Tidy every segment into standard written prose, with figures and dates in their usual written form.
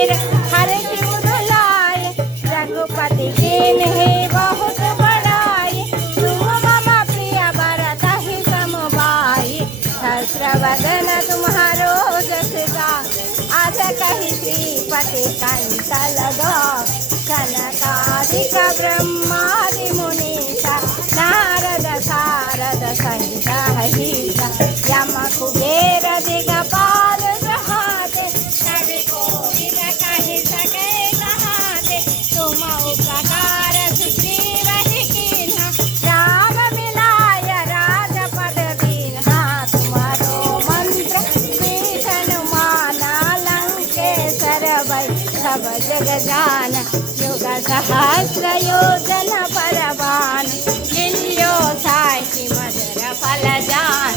वीर हर शिव दुलाए, रघुपति कीन्ही बहुत बड़ाई, तुम मम प्रिय भरत ही सम भाई, सहस्रवदन तुम्हारो जस गाए, आज कहि श्रीपति कंठ लगाए, सनकादिक ब्रह्मादि मुनीसा, नारद सारद सहित अहिसा, यम कुबेर दिगपाल सहाते, कवि कोविद कहि सके कहाते, तुम उपकार सुग्रीव कीन्हा, राम मिलाय राजपद दीन्हा, तुम्हारो मंत्र शीश हनुमान, लंकेश्वर वै सब जग जान, युग सहस्र योजन परवान, लियो साखी मधुर फल जान,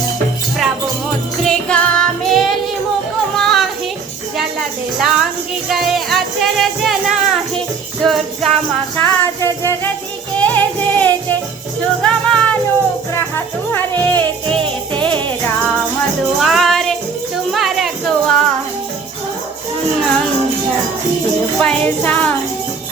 प्रभु मुद्रिका मेलि मुख माहि, जलद लांघि गए अचर जनाहि, दुर्गम काज जगति के जेते, सुगम अनुग्रह तुम्हारे तेते, राम दुआरे तुम रखवारे, पैसा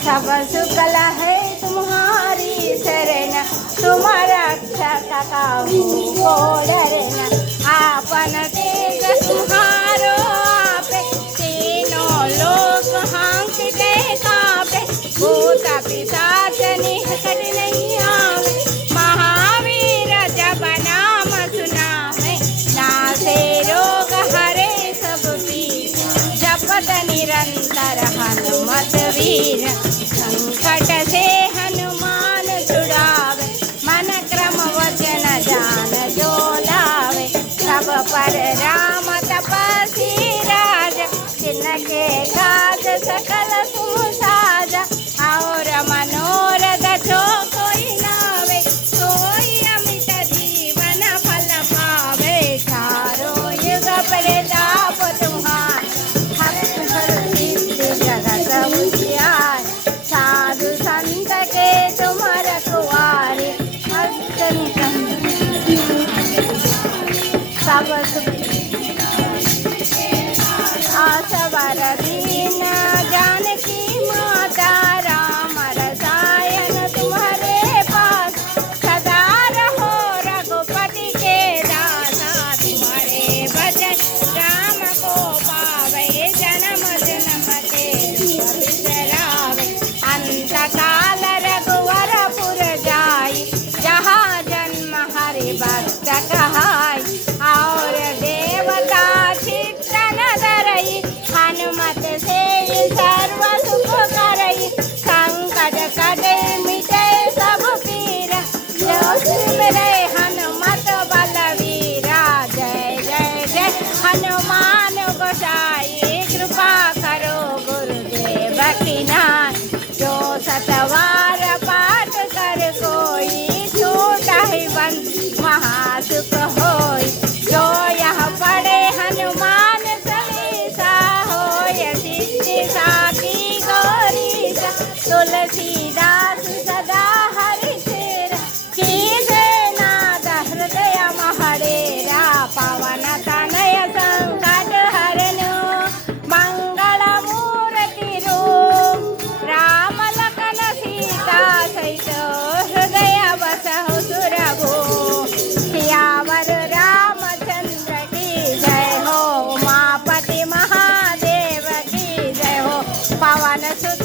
सब सुकल है तुम्हारी शरण, तुम रक्षक काहू को डरना, आपन तेज तुम्हारो आपे, तीनों लोक हांकते कांपे, भूत पिशाच निकट नहीं आवे, महावीर जब नाम सुनावे, नासे रोग हरे सब पीर, जपत निरंतर हनुमत वीर, संकट से हनुमान छुड़ावे, मन क्रम वचन ध्यान जो लावे, सब पर राम तपस्वी राजा, जिनके काज सकल तुम साजा, और मनोरथ जो कोई लावे, कोई अमित जीवन फल पावे, चारों युग प्रताप तुम्हारा, हर सिद्धि जगत उजियार, साधु संत के तुम रखवारे, सब आसवर दीन जानकी माता, राम रसायन तुम्हारे पास, सदा रहो रघुपति के दासा, तुम्हारे भजन राम को पावे, जन्म जन्म के दुख बिसरावे, अंत काल रघुवरपुर जाई, जहाँ जन्म हरि भक्त कहाई, और देवता चित्तन धरई, हनुमत से सर्व सुख करई, संकट कटे मिटे सब पीरा, जो सिमरे हनुमत बलवीरा, जय जय जय हनुमान गोसाई, कृपा करो गुरुदेव की नाय, जो सतवार पाठ कर कोई, छूटा ही बंद महासुख होई, जो यह पढ़े हनुमान चालीसा, होय सिद्धि साखी गौरीसा, तुलसीदास सदा हरि चेरा, कीजे नाद हृदय महडेरा, पवन तनय संकट हरनु, मंगल मूर्ति रूप, राम लखन सीता सहित हृदय बसहु सुरभु, सियावर रामचंद्र की जय हो, उमापति महादेव की जय हो, पवन सुत